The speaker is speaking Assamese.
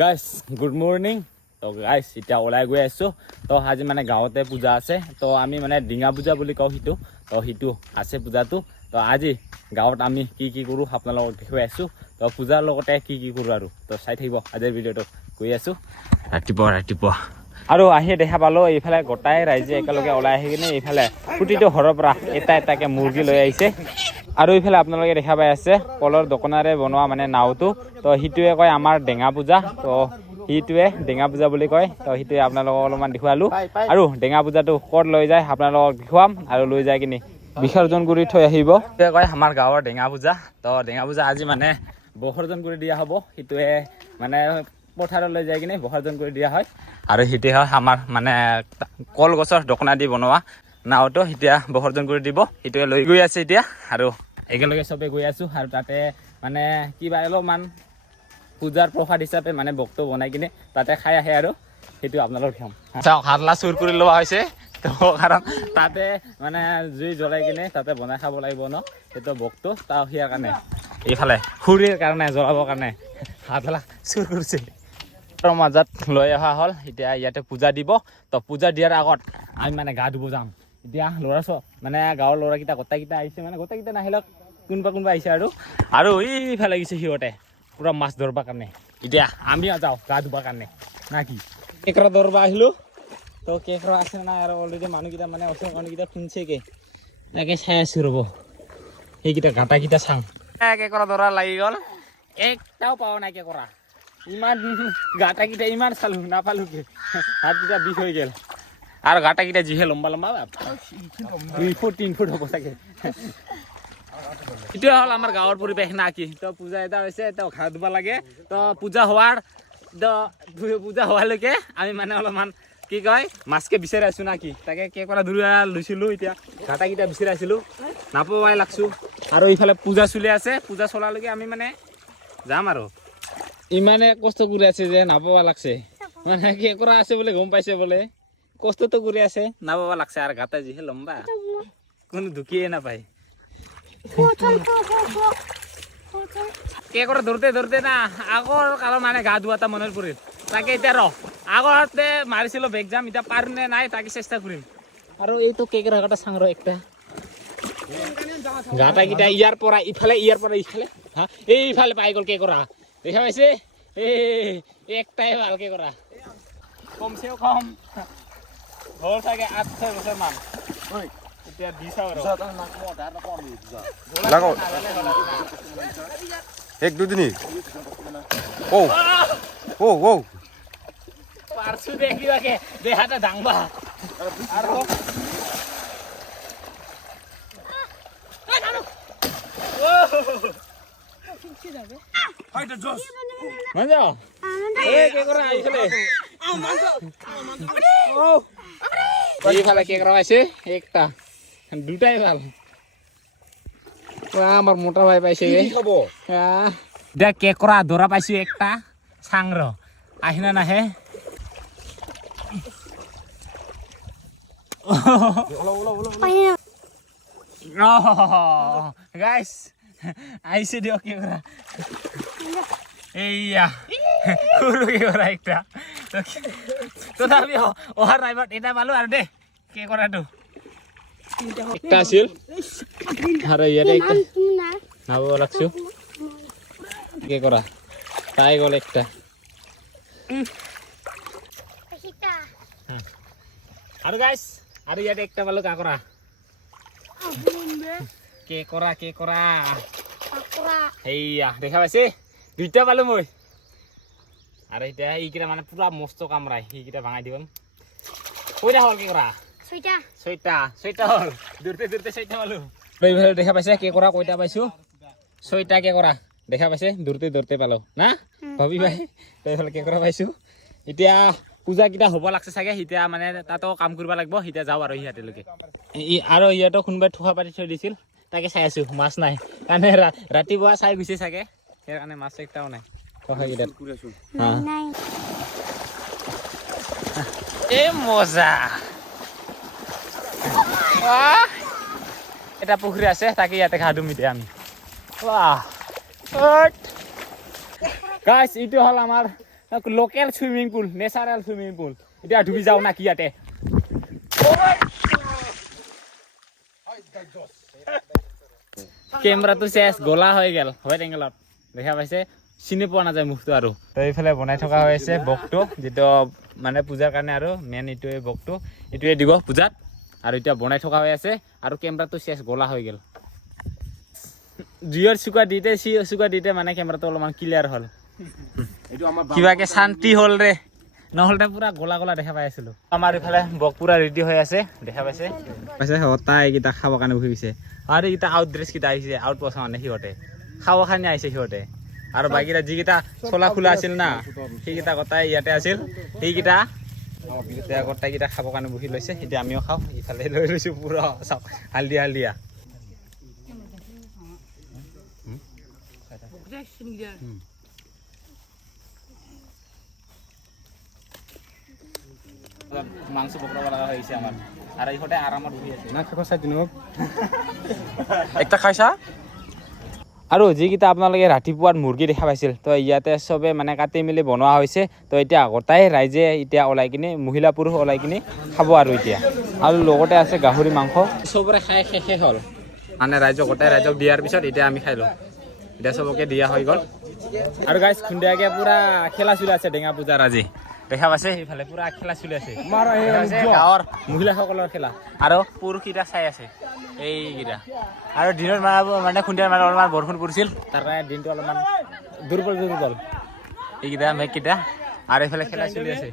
Guys good morning. তো গাইস এতিয়া ওলাই গৈ আছো। তো আজি মানে গাঁৱতে পূজা আছে। তো আমি মানে ডিঙা পূজা বুলি কওঁ সিটো। তো সিটো আছে পূজাটো। তো আজি গাঁৱত আমি কি কৰোঁ আপোনালোকক দেখুৱাই আছো। তো পূজাৰ লগতে কি কৰোঁ আৰু তো চাই থাকিব আজিৰ ভিডিঅ'টো। গৈ আছো ৰাতিপুৱা আৰু আহি দেখা পালো এইফালে গোটাই ৰাইজে একেলগে ওলাই আহি কিনে এইফালে প্ৰতিটো ঘৰৰ পৰা এটাকে মুৰ্গী লৈ আহিছে। আৰু এইফালে আপোনালোকে দেখা পাই আছে কলৰ দোকানেৰে বনোৱা মানে নাওটো। তো সিটোৱে কয় আমাৰ ডেঙা পূজা। তো সিটোৱে ডেঙা পূজা বুলি কয়। তো সিটোৱে আপোনালোকক অলপমান দেখুৱালো। আৰু ডেঙা পূজাটো ক'ত লৈ যায় আপোনালোকক দেখুৱাম আৰু লৈ যাই কিনে বিসৰ্জন কৰি থৈ আহিব। সিটোৱে কয় আমাৰ গাঁৱৰ ডেঙা পূজা। তো ডেঙা পূজা আজি মানে বিসৰ্জন কৰি দিয়া হ'ব। সিটোৱে মানে পথাৰলৈ যাই কিনে বিসৰ্জন কৰি দিয়া হয়। আৰু সিটোৱে হয় আমাৰ মানে কলগছৰ দোকানে দি বনোৱা নাওটো। এতিয়া বিসৰ্জন কৰি দিব। সিটোৱে লৈ গৈ আছে এতিয়া। আৰু একেলগে চবে গৈ আছো। আৰু তাতে মানে কিবা অলপমান পূজাৰ প্ৰসাদ হিচাপে মানে বস্তু বনাই কিনে তাতে খাই আহে। আৰু সেইটো আপোনালোক খাম চাওক হাতলা চুৰ কৰি লোৱা হৈছে। তো কাৰণ তাতে মানে জুই জ্বলাই কিনে তাতে বনাই খাব লাগিব ন সেইটো বস্তু। তাৰ সিয়াৰ কাৰণে এইফালে খুৰীৰ কাৰণে জ্বলাবৰ কাৰণে হাতলা চুৰ কৰিছে। মাজত লৈ অহা হ'ল। এতিয়া ইয়াতে পূজা দিব। তো পূজা দিয়াৰ আগত আমি মানে গা ধুব যাম। এতিয়া ল'ৰা ছোৱালী মানে গাঁৱৰ ল'ৰাকেইটা গোটেইকেইটা আহিছে। মানে গোটেইকেইটা নাহিলেও কোনোবা আহিছে। আৰু এইফালে গৈছে সিহঁতে পুৰা মাছ ধৰবৰ কাৰণে। এতিয়া আমিও যাওঁ গা ধুবৰ কাৰণে না কি কেঁকৰা ধৰব আহিলোঁ। তো কেঁকৰা আছে নাই আৰু অলৰেডি মানুহকেইটা মানে ওচৰৰ মানুহকেইটা শুনছেগৈ তাকে চাই আছোঁ ৰ'ব। সেইকেইটা গাটাকেইটা চাওঁ কেঁকৰা ধৰা লাগি গ'ল। একটাও পাৱ নাই কেঁকৰা। ইমান গাটাকেইটা ইমান চালোঁ নাপালোঁগৈ। হাতকেইটা বিষ হৈ গ'ল। আৰু গাটাকেইটা যিহে লম্বা 2 ফুট 3 ফুট হ'ব চাগে। এইটোৱে হ'ল আমাৰ গাঁৱৰ পৰিৱেশ না কি। তো পূজা এটা হৈছে। তো গা ধুব লাগে। তো পূজা হোৱালৈকে আমি মানে অলপমান কি কয় মাছকে বিচাৰি আছোঁ না কি। তাকে কেঁকৰা ধৰা লৈছিলোঁ। এতিয়া গাটাকেইটা বিচাৰি আছিলোঁ নাপাই লাগছোঁ। আৰু এইফালে পূজা চলি আছে। পূজা চলালৈকে আমি মানে যাম আৰু ইমানে কষ্ট কৰি আছে যে নাপাবা লাগছে। মানে কেঁকৰা আছে বোলে গম পাইছে বোলে কষ্টটো কৰি আছে নাপাবা লাগছে। আৰু গাটা যিহে লম্বা কোনো ঢুকিয়ে নাপায়। কেঁকৰা ধৰোতে না আগৰ কালৰ মানে গা ধোৱা এটা মনত পৰিল। তাকে এতিয়া আগতে মাৰিছিলোঁ বেগ যাম। এতিয়া পাৰোঁ নে নাই তাকে চেষ্টা কৰিম। আৰু এইটো কেঁকৰা গাটা চাং একটা গাটাকেইটা ইয়াৰ পৰা ইফালে হা এইফালে পাই গ'ল কেঁকৰা। দেখা পাইছে একটাই ভালকে কৰা কমচেও কম হ'ল চাগে 8-6 বছৰ মান। এতিয়া দি চাওঁ আৰু এক দুই তিনি পাৰছু দেখিবাকে দেহাটা ডাংবা আৰু এইফালে কেঁকৰা পাইছে একটা দুটাই ভাল। আমাৰ মোটা ভাই পাইছে দেখ কেঁকৰা ধৰা পাইছো একটা চাংৰ আহিনা নাহে। গাইস আহিছে দিয়ক কেঁকৰা। এইয়া সৰু কেঁকৰা একটা। তথাপি অহাৰ টাইমত এটা পালো আৰু দে কেঁকৰাটো একটা আছিল। আৰু ইয়াতে একটা নাব লাগছো কেঁকৰা পাই গ'ল একটা। আৰু গাইস আৰু ইয়াতে একটা পালো কাঁকৰা কেঁকৰা এইয়া দেখা পাইছে দুইটা পালো মই। আৰু এতিয়া এইকেইটা মানে পুৰা মস্ত কামৰাই সেইকেইটা ভাঙাই দিব। কইটা হ'ল কেঁকৰা ছয়টা হ'ল দূৰতে 6টা পালো। দেখা পাইছে কেঁকৰা কইটা পাইছো 6টা কেঁকৰা দেখা পাইছে দূৰতে পালো না ভাবি ভাই এইফালে কেঁকৰা পাইছো। এতিয়া পূজা কেইটা হ'ব লাগছে চাগে। এতিয়া মানে তাতো কাম কৰিব লাগিব। এতিয়া যাওঁ আৰু সিহঁতেলৈকে আৰু সিহঁতক কোনোবাই ঠোকা পাতি থৈ দিছিল তাকে চাই আছো মাছ নাই কাৰণে ৰাতিপুৱা চাই গৈছে চাগে সেইকাৰণে মাছ একটাও নাই। এই মজা এটা পুখুৰী আছে তাকে ইয়াতে গা ধুম এতিয়া আমি। গাইস এইটো হ'ল আমাৰ local swimming pool natural swimming pool এতিয়া ডুবি যাওঁ না কি ইয়াতে কেমেৰাটো চেচ গলা হৈ গেল হোৱাইট এংগেলত দেখা পাইছে চিনি পোৱা নাযায় মুখটো আৰু তো এইফালে বনাই থকা হৈ আছে বকটো যিটো মানে পূজাৰ কাৰণে আৰু মেইন এইটোৱে বকটো এইটোৱে দিব পূজাত আৰু এতিয়া বনাই থকা হৈ আছে আৰু কেমেৰাটো চেচ গলা হৈ গেল জিঅ'ৰ চুকা দিতে মানে কেমেৰাটো অলপমান ক্লিয়াৰ হ'ল কিবাকে শান্তি হ'ল ৰে নহ'লে পুৰা গলা গলা দেখা পাই আছিলো আমাৰ ইফালে বক পুৰা ৰেডি হৈ আছে দেখা পাইছে তাই এইকেইটা খাবৰ কাৰণে বহি গৈছে আৰু এইকেইটা আউট ড্ৰেছ কেইটা আহিছে আউট পইচা মানে সিহঁতে খাবৰ কাৰণে আহিছে সিহঁতে আৰু বাকীকেইটা যিকেইটা চলা খোলা আছিল না সেইকেইটা গোটাই ইয়াতে আছিল সেইকেইটা এতিয়া গোটাইকেইটা খাবৰ কাৰণে বহি লৈছে এতিয়া আমিও খাওঁ ইফালে লৈ লৈছোঁ পুৰা চাওক হালধীয়া মাংস পকৰা লগা হৈছে আমাৰ আৰু ইহঁতে আৰামত বহি আছে না খাব চাই দিন একটা খাইছা আৰু যিকেইটা আপোনালোকে ৰাতিপুৱাত মুৰ্গী দেখা পাইছিল তো ইয়াতে চবে মানে কাটি মেলি বনোৱা হৈছে তো এতিয়া গোটাই ৰাইজে এতিয়া ওলাই কিনে মহিলা পুৰুষ ওলাই কিনে খাব আৰু এতিয়া আৰু লগতে আছে গাহৰি মাংস চবৰে খাই শেষে হ'ল মানে গোটাই ৰাইজক দিয়াৰ পিছত এতিয়া আমি খাই লওঁ এতিয়া চবকে দিয়া হৈ গ'ল আৰু গাইজ খুন্দিয়াকে পুৰা খেলা চলি আছে ডেঙা পূজাৰ আজি দেখা পাইছে সেইফালে পুৰা খেলা চলি আছে গাঁৱৰ মহিলাসকলৰ খেলা আৰু পুৰুষকেইটা চাই আছে এইকেইটা আৰু দিনত মানে খুন্দিয়াৰ মানে অলপমান বৰষুণ পৰিছিল তাৰ কাৰণে দিনটো অলপমান দুৰ্বল এইকেইটা মেঘকেইটা আৰু এইফালে খেলা চলি আছে